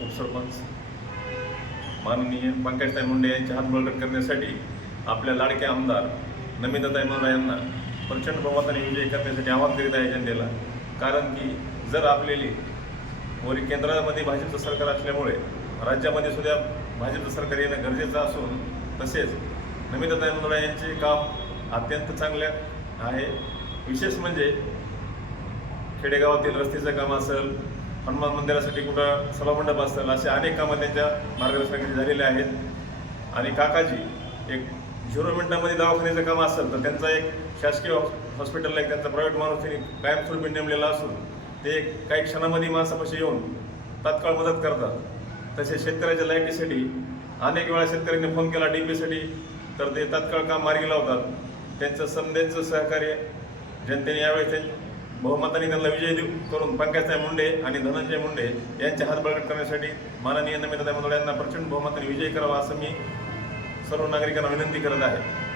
उपसरपंच माननीय पंकजताई मुंडे यांच्या हात बळकट करण्यासाठी आपल्या लाडके आमदार नमिताताई मुंडा यांना प्रचंड बहुमताने विजय करण्यासाठी आवाहन करीत आहे जनतेला. कारण की जर आपलेली वरी केंद्रामध्ये भाजपचं सरकार असल्यामुळे राज्यामध्ये सुद्धा भाजपचं सरकार येणं गरजेचं असून तसेच नमिताताई मुंडा यांचे काम अत्यंत चांगले आहे. विशेष म्हणजे खेडेगावातील रस्त्याचं काम असेल हनुमान मंदिरासाठी कुठं सभामंडप असतं असे अनेक कामं त्यांच्या मार्गदर्शनाखाली झालेले आहेत. आणि काकाजी एक झिरो मिनटामध्ये दवाखान्याचं काम असेल तर त्यांचा एक शासकीय हॉस्पिटलला एक त्यांचा प्रायव्हेट माणूस त्यांनी कायमस्वरूपी नेमलेला असून ते काही क्षणामध्ये माणसापाशी येऊन तात्काळ मदत करतात. तसेच शेतकऱ्याच्या लाईटीसाठी अनेक वेळा शेतकऱ्यांनी फोन केला डी पीसाठी तर ते तात्काळ काम मार्गी लावतात. त्यांचं समदेचं सहकार्य जनतेने यावेळेस बहुमताने त्यांना विजय देऊ करून पंकजसाहेब मुंडे आणि धनंजय मुंडे यांचे हात बळकट करण्यासाठी माननीय नमिता दामोदर यांना प्रचंड बहुमताने विजय करावा असं मी सर्व नागरिकांना विनंती करत आहे.